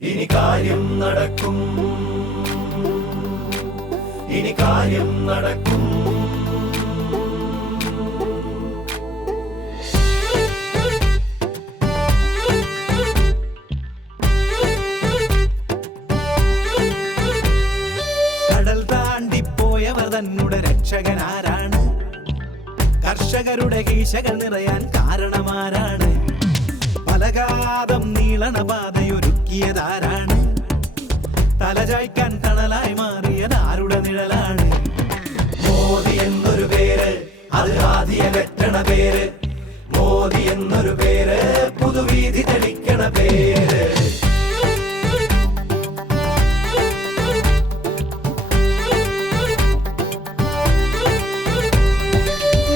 ഇനി കാര്യം നടക്കും, ഇനി കാര്യം നടക്കും. കടൽ താണ്ടിപ്പോയവർ തന്നുടെ രക്ഷകനാരാണ്? കർഷകരുടെ കീശകൾ നിറയാൻ കാരണമാരാണ്? പലകാതം നീളണ പാതയൊരുക്കിയതാരാണ്? തലചായ്ക്കാൻ തണലായി മാറിയത് ആരുടെ നിഴലാണ്? മോദി എന്നൊരു പേര്, അത് ആദ്യ വെട്ടണ പേര്. മോദി എന്നൊരു പേര്, പുതുവീതി തെളിക്കണ പേര്.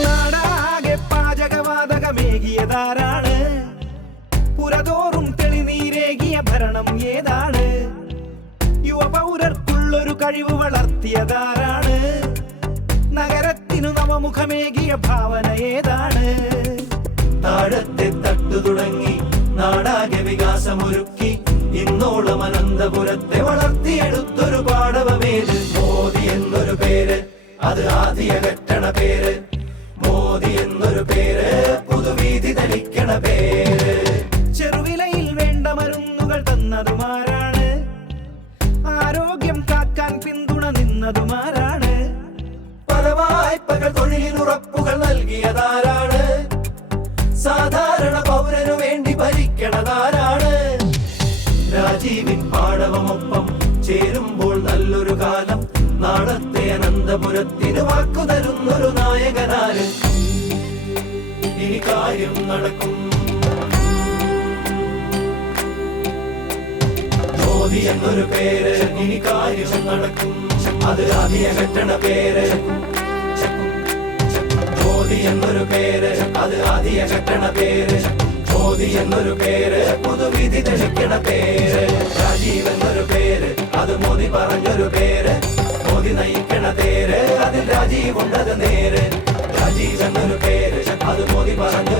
നാടാകെ പാചകവാതകമേകിയതാരാണ്? പുരതോറും തെളിനീരേകിയ ഭരണം ഏതാണ്? യുവപൗരർക്കുള്ളൊരു കഴിവ് വളർത്തിയതാരാണ്? നഗരത്തിനു നവമുഖമേകിയ ഭാവന ഏതാണ്? താഴത്തെ തട്ടു തുടങ്ങി നാടാകെ വികാസമൊരുക്കി ഇന്നോളം അനന്തപുരത്തെ വളർത്തിയെടുത്തൊരു പാടവമേത്. മോദി എന്നൊരു പേര്, അത് ആദ്യ വെട്ടണ പേര്. മോദി എന്നൊരു പേര്, പുതുവീതി തെളിക്കണ പേര്. ചെറുവിലയിൽ വേണ്ട മരുന്നുകൾ തന്നതുമാരാണ്? ആരോഗ്യം കാക്കാൻ പിന്തുണ നിന്നതുമാരാണ്? പല വായ്പകൾ തൊഴിലിനുറപ്പുകൾ നൽകിയതാരാണ്? സാധാരണ പൗരനു വേണ്ടി ഭരിക്കണതാരാണ്? രാജീവിൻ പാടവമൊപ്പം ചേരുമ്പോൾ നല്ലൊരു കാലം. നാളത്തെ അനന്തപുരത്തിന് വാക്കു തരുന്നൊരു നായകനാര്? ഇനി കാര്യം നടക്കും. മോദി എന്നൊരു പേര്, ഇനി കാര്യം നടക്കും. അത് ആദ്യ വെട്ടണ പേര്. മോദി എന്നൊരു പേര്, അത് ആദ്യ വെട്ടണ പേര്. മോദി എന്നൊരു പേര്, പുതുവിധി തെളിക്കണ പേര്. രാജീവ് എന്നൊരു പേര്, അത് മോദി പറഞ്ഞൊരു പേര്. മോദി നയിക്കണ തേര്, അതിൽ രാജീവ് ഉണ്ടത് നേര്. രാജീവ് എന്നൊരു പേര്, അത് മോദി പറഞ്ഞൊരു